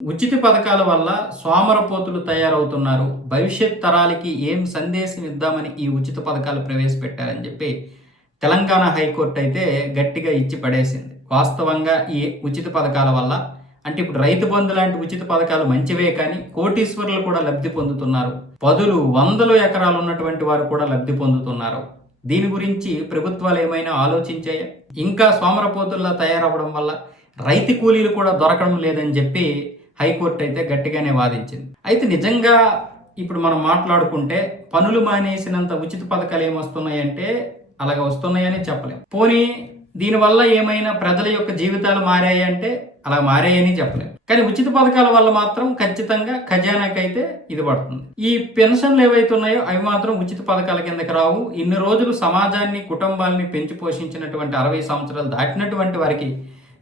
ఉచిత పథకాల వల్ల సోమరపోతులు తయారవుతున్నారు. భవిష్యత్ తరాలకి ఏం సందేశం ఇద్దామని ఈ ఉచిత పథకాలు ప్రవేశపెట్టారని చెప్పి తెలంగాణ హైకోర్టు అయితే గట్టిగా ఇచ్చి పడేసింది. వాస్తవంగా ఈ ఉచిత పథకాల వల్ల అంటే ఇప్పుడు రైతు బంధు లాంటి ఉచిత పథకాలు మంచివే, కానీ కోటీశ్వరులు కూడా లబ్ధి పొందుతున్నారు. పదులు వందలు ఎకరాలు ఉన్నటువంటి వారు కూడా లబ్ధి పొందుతున్నారు. దీని గురించి ప్రభుత్వాలు ఏమైనా ఆలోచించాయా? ఇంకా సోమరపోతుల్లా తయారవ్వడం వల్ల రైతు కూలీలు కూడా దొరకడం లేదని చెప్పి హైకోర్టు అయితే గట్టిగానే వాదించింది. అయితే నిజంగా ఇప్పుడు మనం మాట్లాడుకుంటే పనులు మానేసినంత ఉచిత పథకాలు ఏమొస్తున్నాయంటే అలాగ వస్తున్నాయని చెప్పలేం. పోనీ దీనివల్ల ఏమైనా ప్రజల యొక్క జీవితాలు మారాయి అంటే అలా మారాయని చెప్పలేం. కానీ ఉచిత పథకాల వల్ల మాత్రం ఖచ్చితంగా ఖజానాకైతే ఇది పడుతుంది. ఈ పెన్షన్లు ఏవైతే ఉన్నాయో అవి మాత్రం ఉచిత పథకాల కిందకి రావు. ఇన్ని రోజులు సమాజాన్ని కుటుంబాలని పెంచి పోషించినటువంటి 60 సంవత్సరాలు దాటినటువంటి వారికి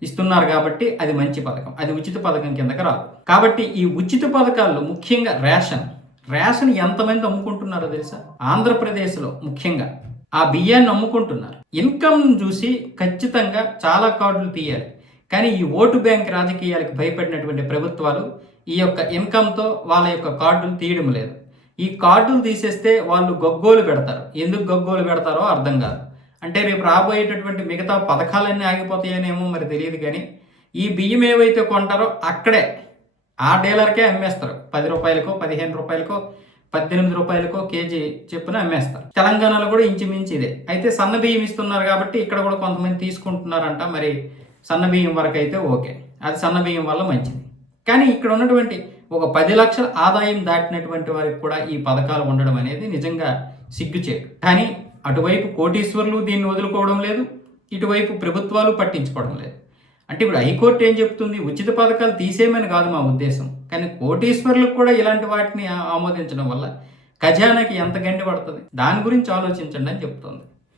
ఇస్తున్నారు కాబట్టి అది మంచి పథకం, అది ఉచిత పథకం కిందకి రాదు. కాబట్టి ఈ ఉచిత పథకాల్లో ముఖ్యంగా రేషన్ ఎంతమంది అమ్ముకుంటున్నారో తెలుసా? ఆంధ్రప్రదేశ్లో ముఖ్యంగా ఆ బియ్యాన్ని అమ్ముకుంటున్నారు. ఇన్కమ్ చూసి ఖచ్చితంగా చాలా కార్డులు తీయాలి, కానీ ఈ ఓటు బ్యాంక్ రాజకీయాలకు భయపడినటువంటి ప్రభుత్వాలు ఈ యొక్క ఇన్కమ్తో వాళ్ళ యొక్క కార్డులు తీయడం లేదు. ఈ కార్డులు తీసేస్తే వాళ్ళు గగ్గోలు పెడతారు. ఎందుకు గగ్గోలు పెడతారో అర్థం కాదు. అంటే రేపు రాబోయేటటువంటి మిగతా పథకాలన్నీ ఆగిపోతాయనేమో మరి తెలియదు, కానీ ఈ బియ్యం ఏవైతే కొంటారో అక్కడే ఆ డీలర్కే అమ్మేస్తారు. 10 రూపాయలకో 15 రూపాయలకో 18 రూపాయలకో కేజీ చెప్పున అమ్మేస్తారు. తెలంగాణలో కూడా ఇంచుమించు ఇదే. అయితే సన్న బియ్యం ఇస్తున్నారు కాబట్టి ఇక్కడ కూడా కొంతమంది తీసుకుంటున్నారంట. మరి సన్న బియ్యం వరకు అయితే ఓకే, అది సన్న బియ్యం వల్ల మంచిది. కానీ ఇక్కడ ఉన్నటువంటి ఒక 10 లక్షల ఆదాయం దాటినటువంటి వారికి కూడా ఈ పథకాలు ఉండడం అనేది నిజంగా సిగ్గుచేటు. కానీ అటువైపు కోటీశ్వరులు దీన్ని వదులుకోవడం లేదు, ఇటువైపు ప్రభుత్వాలు పట్టించుకోవడం లేదు. అంటే ఇప్పుడు హైకోర్టు ఏం చెప్తుంది? ఉచిత పథకాలు తీసేయమని కాదు మా ఉద్దేశం, కానీ కోటీశ్వరులకు కూడా ఇలాంటి వాటిని ఆమోదించడం వల్ల ఖజానాకి ఎంత గండి పడుతుంది, దాని గురించి ఆలోచించండి అని చెప్తుంది.